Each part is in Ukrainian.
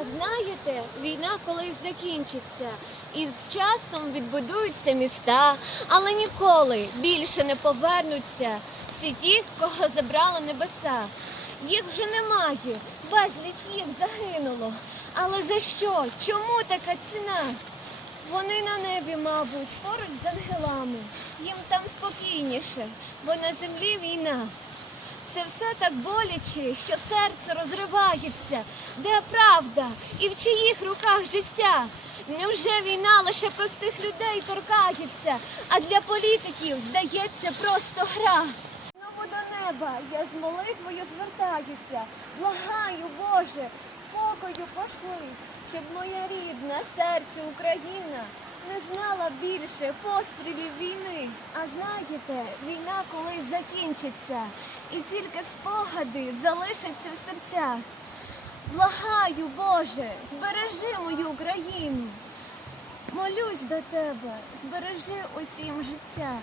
А знаєте, війна колись закінчиться, і з часом відбудуються міста, але ніколи більше не повернуться всі ті, кого забрали небеса. Їх вже немає, безліч їх загинуло. Але за що? Чому така ціна? Вони на небі, мабуть, поруч з ангелами. Їм там спокійніше, бо на землі війна. Це все так боляче, що серце розривається. Де правда і в чиїх руках життя? Невже війна лише простих людей торкається, а для політиків здається просто гра? Знову до неба я з молитвою звертаюся. Благаю, Боже, спокою пошли, щоб моя рідна серце Україна не знала більше пострілів війни. А знаєте, війна колись закінчиться, і тільки спогади залишаться в серцях. Благаю, Боже, збережи мою Україну. Молюсь до тебе, збережи усім життя.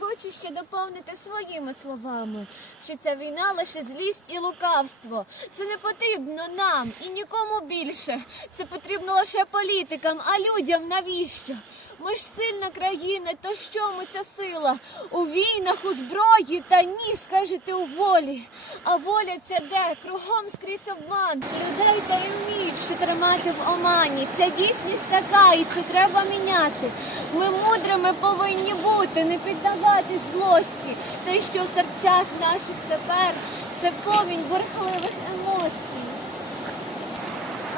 Хочу ще доповнити своїми словами, що ця війна лише злість і лукавство. Це не потрібно нам і нікому більше. Це потрібно лише політикам, а людям навіщо? Ми ж сильна країна, то що ми ця сила? У війнах, у зброї та ні, скажете, у волі. А воля ця де? Кругом скрізь обман. Людей та й вміють ще тримати в омані. Ця дійсність така, і це треба міняти. Ми мудрими повинні бути, не піддаватись злості. Те, що в серцях наших тепер, це повінь бурхливих емоцій.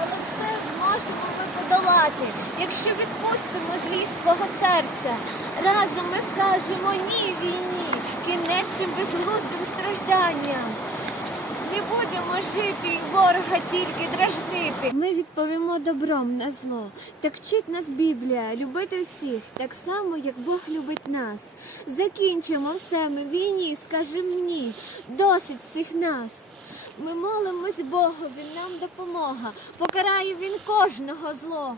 Але все зможемо ми подолати, якщо відпустимо злість свого серця. Разом ми скажемо ні війні, кінець цим безглуздим стражданням. Не будемо жити і ворога тільки дражнити. Ми відповімо добром на зло. Так вчить нас Біблія любити всіх, так само, як Бог любить нас. Закінчимо все ми війні, скажемо ні, досить всіх нас. Ми молимось Богу, Він нам допомога, покарає Він кожного злого.